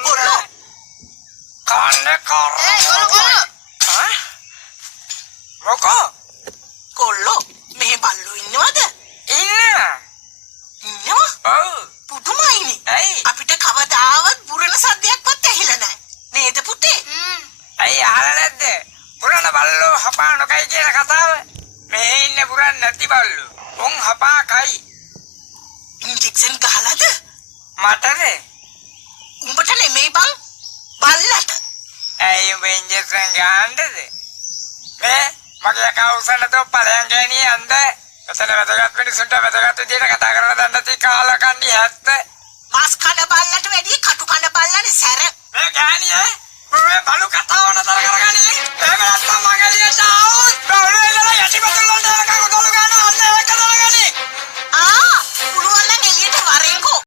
කොල්ලෝ කන්නේ කොල්ලෝ මොකෝ කොල්ලෝ මේ බල්ලෝ ඉන්නවද ඉන්නවා ඔව් පුදුමයිනේ ඇයි අපිට කවදාවත් බුරණ සද්දයක්වත් ඇහිලා නැහැ නේද පුතේ ඇයි අහලා නැද්ද බුරණ බල්ලෝ හපා නොකයි කියන කතාව මේ ඉන්නේ බුරණ නැති බල්ලෝ උන් හපා කයි ඉන්ජෙක්ෂන් ගහලාද මටද උඹට නෙමෙයි බං බල්ලට ඇයි උඹ ඉන්ජෙක්ෂන් ගහන්නද මේ මගේ කවුසල තෝ ඵලයන් ගෑණී අන්ද එතන වැදගත් මිනිසුන්ට වැදගත් විදියට කතා කරන දන්නති කාලා කන්නේ ඇත්ත මාස් කන බල්ලට වැඩි කටු කන බල්ලනේ සැර මේ ගෑණී මේ බලු කතාව නතර කරගන්නේ එහෙම නැත්නම් මගලියට ආවොත් බවලේ ඉඳලා යටිපතුල් වලට